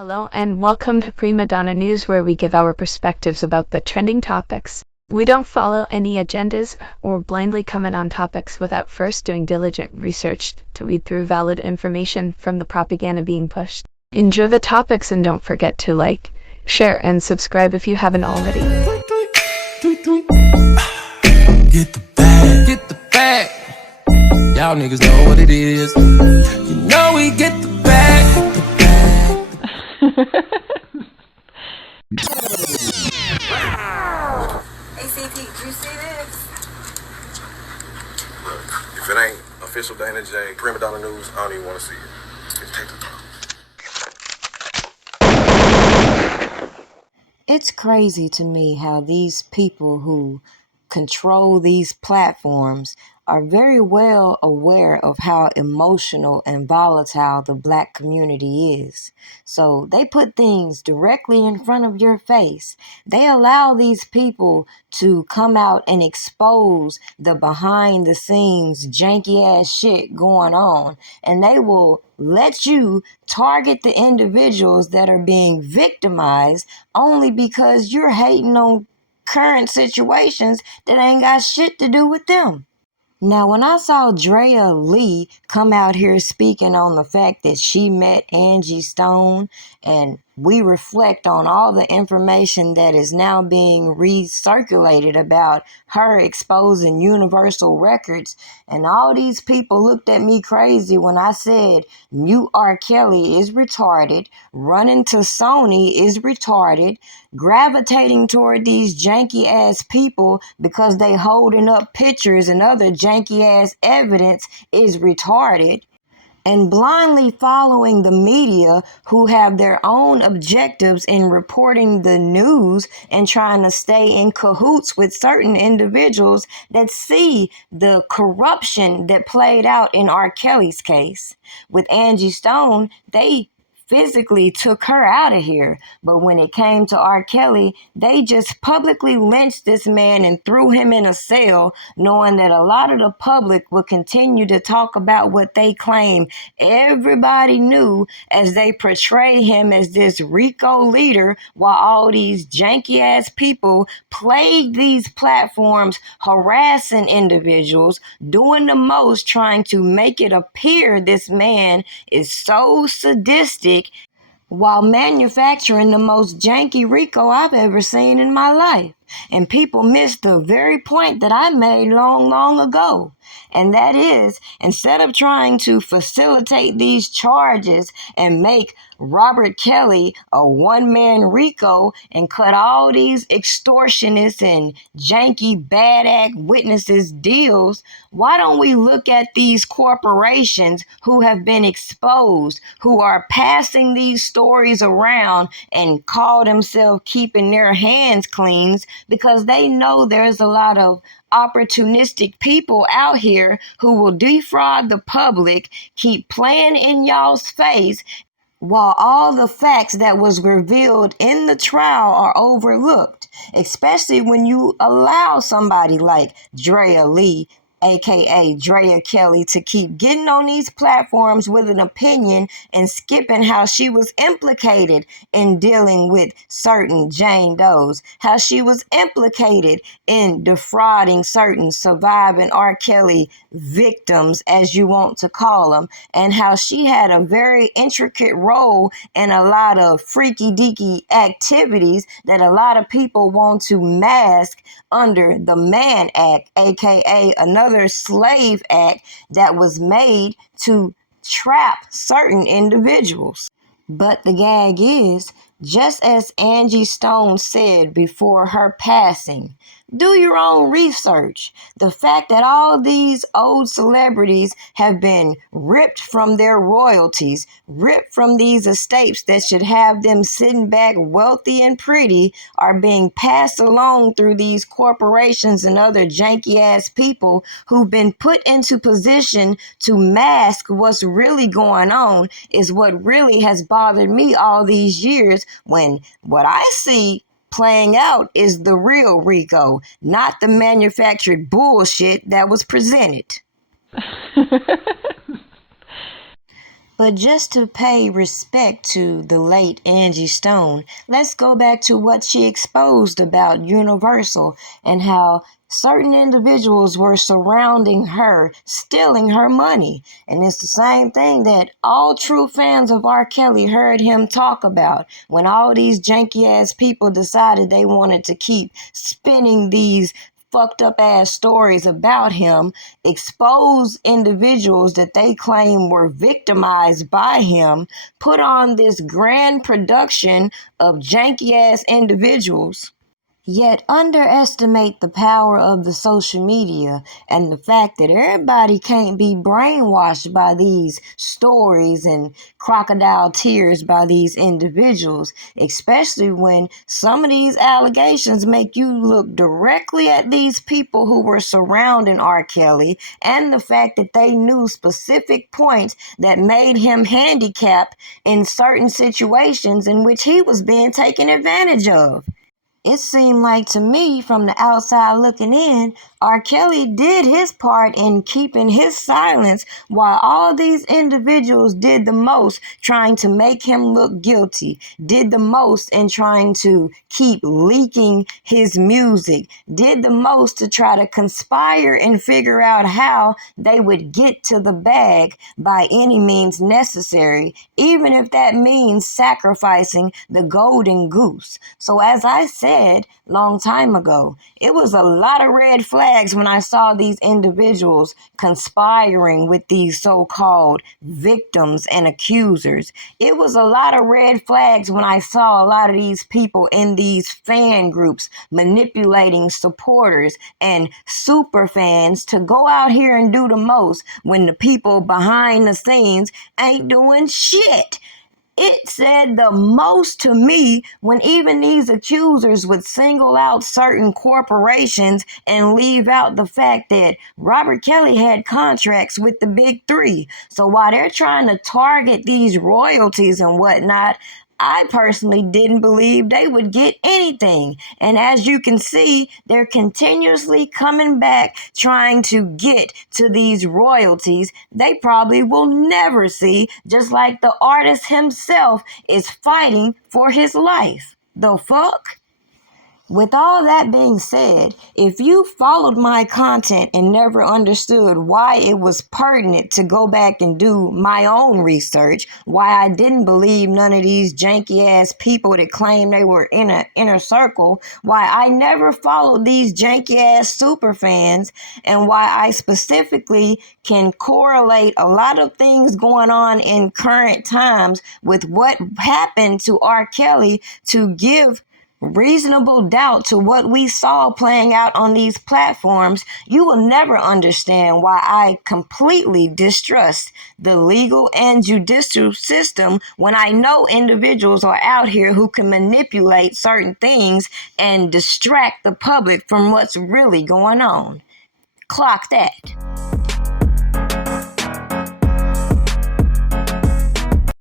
Hello and welcome to Prima Donna News, where we give our perspectives about the trending topics. We don't follow any agendas or blindly comment on topics without first doing diligent research to weed through valid information from the propaganda being pushed. Enjoy the topics and don't forget to like, share, and subscribe if you haven't already. Get the bag, get the bag. Y'all niggas know what it is. You know we get the bag, get the bag. ACP, you see this? Look, if it ain't official Dana J, Prima Donna News, I don't even want to see it. Just take the phone. It's crazy to me how these people who control these platforms are very well aware of how emotional and volatile the Black community is. So they put things directly in front of your face. They allow these people to come out and expose the behind the scenes janky ass shit going on, and they will let you target the individuals that are being victimized only because you're hating on current situations that ain't got shit to do with them. Now, when I saw Drea Lee come out here speaking on the fact that she met Angie Stone, and we reflect on all the information that is now being recirculated about her exposing Universal Records, and all these people looked at me crazy when I said, "New R. Kelly is retarded, running to Sony is retarded, gravitating toward these janky ass people because they holding up pictures and other janky ass evidence is retarded," and blindly following the media who have their own objectives in reporting the news and trying to stay in cahoots with certain individuals that see the corruption that played out in R. Kelly's case. With Angie Stone, they physically took her out of here, but when it came to R. Kelly, they just publicly lynched this man and threw him in a cell, knowing that a lot of the public would continue to talk about what they claim everybody knew as they portray him as this RICO leader, while all these janky ass people plague these platforms, harassing individuals, doing the most, trying to make it appear this man is so sadistic while manufacturing the most janky RICO I've ever seen in my life. And people miss the very point that I made long ago. And that is, instead of trying to facilitate these charges and make Robert Kelly a one-man RICO and cut all these extortionists and janky bad act witnesses deals, why don't we look at these corporations who have been exposed, who are passing these stories around and call themselves keeping their hands clean, because they know there's a lot of opportunistic people out here who will defraud the public, keep playing in y'all's face, while all the facts that was revealed in the trial are overlooked, especially when you allow somebody like Drea Lee, aka Drea Kelly, to keep getting on these platforms with an opinion and skipping how she was implicated in dealing with certain Jane Does, how she was implicated in defrauding certain surviving R. Kelly victims, as you want to call them, and how she had a very intricate role in a lot of freaky deaky activities that a lot of people want to mask under the Mann Act, aka another slave act that was made to trap certain individuals. But the gag is, just as Angie Stone said before her passing, do your own research. The fact that all these old celebrities have been ripped from their royalties, ripped from these estates that should have them sitting back wealthy and pretty, are being passed along through these corporations and other janky ass people who've been put into position to mask what's really going on, is what really has bothered me all these years, when what I see playing out is the real RICO, not the manufactured bullshit that was presented. But just to pay respect to the late Angie Stone, let's go back to what she exposed about Universal and how certain individuals were surrounding her, stealing her money. And it's the same thing that all true fans of R. Kelly heard him talk about when all these janky ass people decided they wanted to keep spinning these fucked up ass stories about him, expose individuals that they claim were victimized by him, put on this grand production of janky ass individuals, yet underestimate the power of the social media and the fact that everybody can't be brainwashed by these stories and crocodile tears by these individuals, especially when some of these allegations make you look directly at these people who were surrounding R. Kelly and the fact that they knew specific points that made him handicapped in certain situations in which he was being taken advantage of. It seemed like to me from the outside looking in, R. Kelly did his part in keeping his silence while all these individuals did the most trying to make him look guilty, did the most in trying to keep leaking his music, did the most to try to conspire and figure out how they would get to the bag by any means necessary, even if that means sacrificing the golden goose. So as I said long time ago, it was a lot of red flags when I saw these individuals conspiring with these so-called victims and accusers. It was a lot of red flags when I saw a lot of these people in these fan groups manipulating supporters and super fans to go out here and do the most when the people behind the scenes ain't doing shit. It said the most to me when even these accusers would single out certain corporations and leave out the fact that Robert Kelly had contracts with the big three. So while they're trying to target these royalties and whatnot, I personally didn't believe they would get anything. And as you can see, they're continuously coming back trying to get to these royalties they probably will never see, just like the artist himself is fighting for his life. The fuck? With all that being said, if you followed my content and never understood why it was pertinent to go back and do my own research, why I didn't believe none of these janky ass people that claim they were in an inner circle, why I never followed these janky ass super fans, and why I specifically can correlate a lot of things going on in current times with what happened to R. Kelly to give reasonable doubt to what we saw playing out on these platforms, you will never understand why I completely distrust the legal and judicial system when I know individuals are out here who can manipulate certain things and distract the public from what's really going on. Clock that.